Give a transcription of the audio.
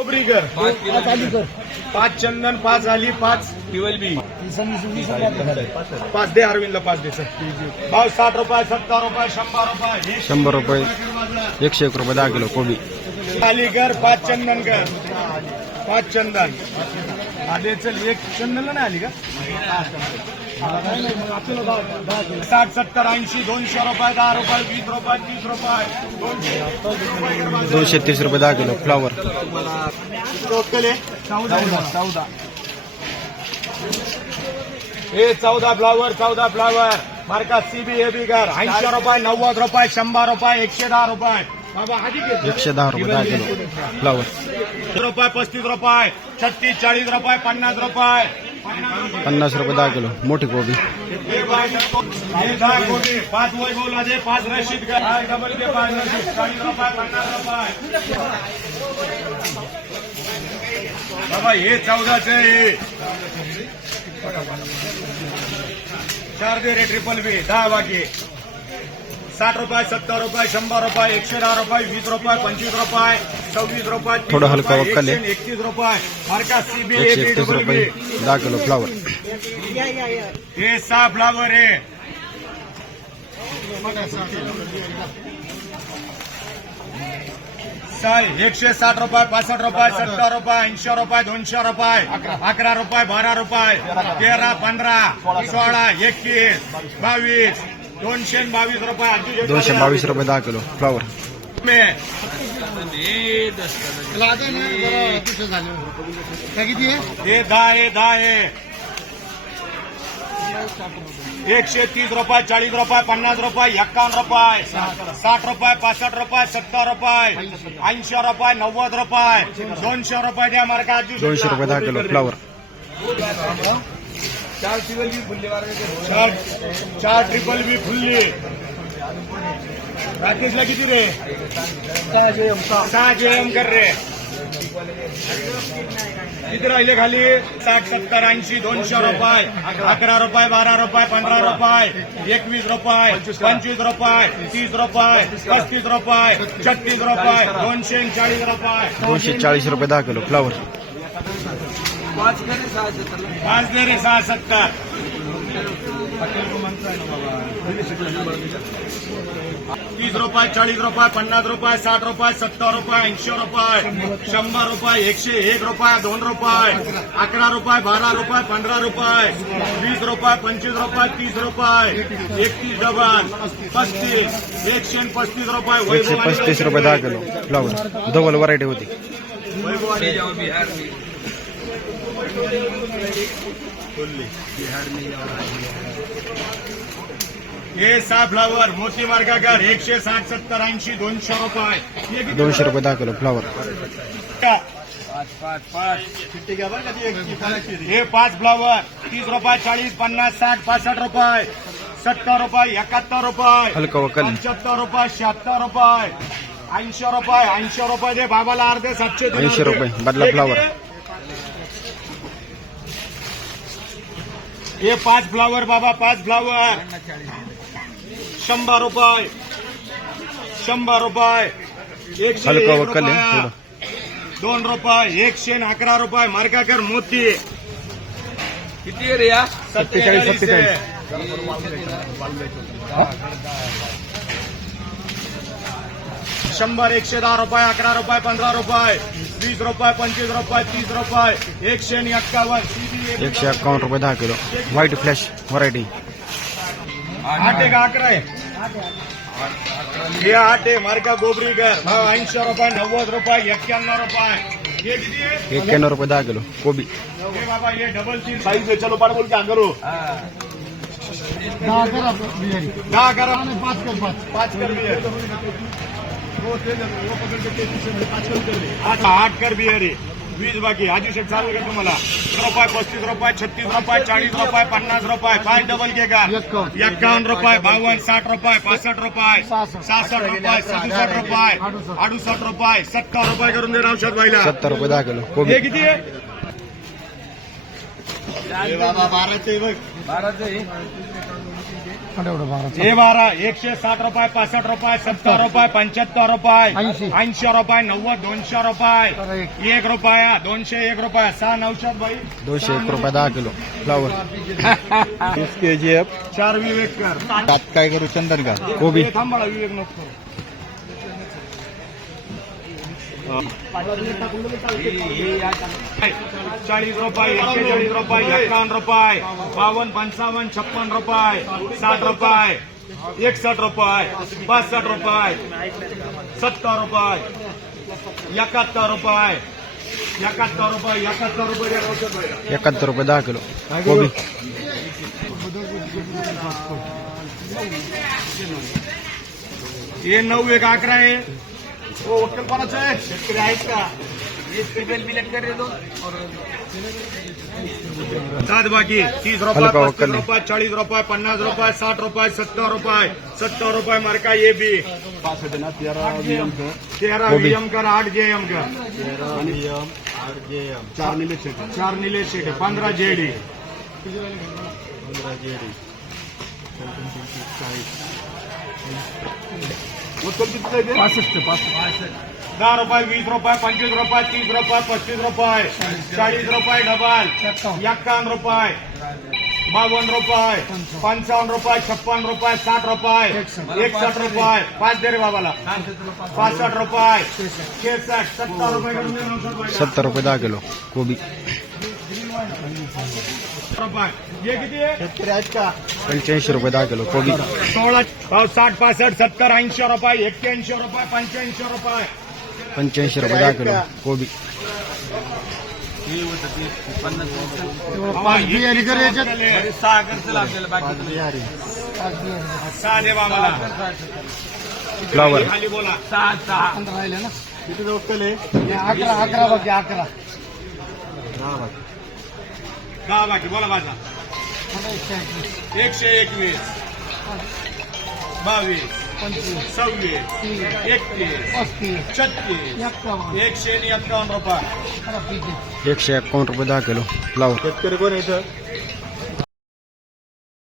कोबरीकर पाच चंदन पाच आली पाच ट्वेल्व पाच दे अरविंदला पाच दे सर. भाव साठ रुपये सत्तर रुपये शंभर रुपये. शंभर रुपये. एकशे एक रुपये दहा किलो कोबी. अलीकर पाच चंदन कर. पाच चंदन. आले चल एक चंदनला नाही आली का? साठ सत्तर ऐंशी दोनशे रुपये दहा रुपये वीस रुपये तीस रुपये दोनशे तीस रुपये दहा किलो फ्लावर चौदा हे चौदा फ्लावर चौदा फ्लावर मार्का सीबी ए बिगर ऐंशी रुपये नव्वद रुपये शंभर रुपये एकशे दहा रुपये. एकशे दहा रुपये दहा किलो. फ्लावर रुपये पस्तीस रुपये छत्तीस चाळीस रुपये पन्नास रुपये. पन्नास रुपये किलो दे दे हे चौदाचे हे. चार दे रे ट्रिपल बी. दहा बाकी. साठ रुपये, सत्तर रुपये, शंभर रुपये, एकशे दहा रुपये, वीस रुपये, पंचवीस रुपये. सव्वीस रुपये थोडं हलकं वक्कल आहे. एकतीस रुपये मार्का सीबी एकशे एकतीस रुपये दहा किलो फ्लावर हे सहा फ्लावर आहे चाल एकशे साठ रुपये पासष्ट रुपये सत्तर रुपये ऐंशी रुपये दोनशे रुपये अकरा रुपये बारा रुपये तेरा पंधरा सोळा एकवीस बावीस दोनशे बावीस रुपये दोनशे बावीस रुपये दहा किलो फ्लावर मे. हे दहा दहा एकशे तीस रुपये चाळीस रुपये पन्नास रुपये एक्कावन्न रुपये साठ रुपये पासष्ट रुपये सत्तर रुपये ऐंशी रुपये नव्वद रुपये दोनशे रुपये द्या मार्का आजी दोनशे रुपये दहा किलो फ्लावर चार चार ट्रिपल बी फुल्ली। राकेशला किती रे। सहा जे एम कर रे किती राहिले खाली। साठ सत्तर ऐंशी दोनशे रुपये अकरा रुपये बारा रुपये पंधरा रुपये एकवीस रुपये पंचवीस रुपये तीस रुपये पस्तीस रुपये छत्तीस रुपये दोनशे चाळीस रुपये। दोनशे चाळीस रुपये दहा किलो फ्लावर पाच दे रे सहा सत्तर तीस रुपये चाळीस रुपये पन्नास रुपये साठ रुपये सत्तर रुपये ऐंशी रुपये शंभर रुपये एकशे एक रुपये दोन रुपये अकरा रुपये बारा रुपये पंधरा रुपये वीस रुपये पंचवीस रुपये तीस रुपये एकतीस डबल पस्तीस एकशे पस्तीस रुपये एकशे वैभव पस्तीस रुपये दहा किलो. फ्लावर डबल व्हरायटी होती. वैभव आणि हे सहा फ्लावर मोती मार्गाकर एकशे साठ सत्तर ऐंशी दोनशे रुपये। दोनशे रुपये दहा किलो फ्लावर? हे पाच फ्लावर तीस रुपये चाळीस पन्नास साठ पासष्ट रुपये. सत्तर रुपये एकाहत्तर रुपये. पंच्याहत्तर रुपये शहात्तर रुपये. ऐंशी रुपये ऐंशी रुपये दे बाबाला अर्धे सातशे दिले 80 होते. रुपये, बदला फ्लावर. हे पाच फ्लावर बाबा पाच फ्लावर। शंभर रुपये शंभर रुपये। एकशे एक रुपया. दोन रुपये एकशे अकरा रुपये। मार्गाकर मोती। किती रे या? सत्तेचाळीस, सत्तेचाळीस. शंभर एकशे दहा रुपये अकरा रुपये पंधरा रुपये वीस रुपये पंचवीस रुपये तीस रुपये एकशे एक्कावन्न एकशे एक्कावन्न रुपये दहा किलो। व्हाईट फ्लॅश व्हरायटी आठ आहे का अकरा आहे. हे आठ आहे मार्का गोबरीकर भाव ऐंशी रुपये नव्वद रुपये एक्क्याण्णव रुपये. हे आहे? एक्क्याण्णव रुपये दहा किलो कोबी. हे बाबा ये डबल तीन साइज़ है चलो पार बोल क्या करो दहा करा. पाच कर पाच. पाच कर भी है आठ आठ कर भी वीस बाकी. आजी शेट चालेल का तुम्हाला? रुपये पस्तीस रुपये छत्तीस रुपये चाळीस रुपये पन्नास रुपये. पाच डबल घे का एक्कावन्न रुपये बावन्न साठ रुपये पासष्ट रुपये सहासष्ट. रुपये सदुसष्ट रुपये अडुसष्ट. रुपये सत्तर रुपये करून दे रावशात भाईला सत्तर रुपये दहा किलो. हे किती आहे? बाबा बाराचे बघ. बाराचं आहे हे बारा एकशे साठ रुपये पासष्ट रुपये सत्तर रुपये पंच्याहत्तर रुपये ऐंशी. रुपये नव्वद दोनशे रुपये. एक. रुपया दोनशे एक रुपया. सहा नऊशे बाई. दोनशे एक रुपये दहा किलो. फ्लावर. के जी एफ चार विवेक कर. काय करू? चंदन का? कोबी. थांब बाळा, विवेक नको चाळीस रुपये एक्केचाळीस रुपये एकावन्न रुपये बावन्न पंचावन्न छप्पन रुपये साठ रुपये एकसष्ट रुपये पासष्ट रुपये सत्तर रुपये एकाहत्तर रुपये एकाहत्तर रुपये एकाहत्तर रुपये एकाहत्तर रुपये एकाहत्तर रुपये दहा किलो. कोबी हे नऊ एक अकरा आहे. हो? वकील कोणाचं आहे शेतकरी आहेत का सात बाकी तीस रुपये हलका पस्तीस वकील. रुपये चाळीस रुपये पन्नास रुपये साठ रुपये सत्तर रुपये सत्तर रुपये मार्का ए बी तेरा कोबी. व्हीएम कर आठ जे एम कर चार नीले निलेश चार निलेश शेटे पंधरा जेडी। दहा रुपये वीस रुपये पंचवीस रुपये तीस रुपये पस्तीस रुपये चाळीस रुपये डबल। एक्कावन्न रुपये बावन्न रुपये पंचावन्न रुपये छप्पन रुपये साठ रुपये एकसठ। रुपये पाच दे रे बाबाला। पासष्ट रुपये शेसष्ट सत्तर रुपये दे सत्तर रुपये दहा किलो कोबी पंच्याऐंशी रुपये दहा किलो कोबी. सोळा साठ पासष्ट सत्तर ऐंशी रुपये एक्क्याऐंशी रुपये पंच्याऐंशी रुपये. पंच्याऐंशी रुपये दहा किलो कोबी. बिहारी सहा दे बाबाला फ्लावर खाली बोला. किती आहे अकरा अकरा बाकी अकरा. दहा बाकी बोला माझा. एकशे एकवीस बावीस सव्वीस एकतीस छत्तीस एकशे आणि एक्कावन्न रुपये. एकशे एकावन्न रुपये दहा किलो. फ्लावर शेतकरी कोण इथं?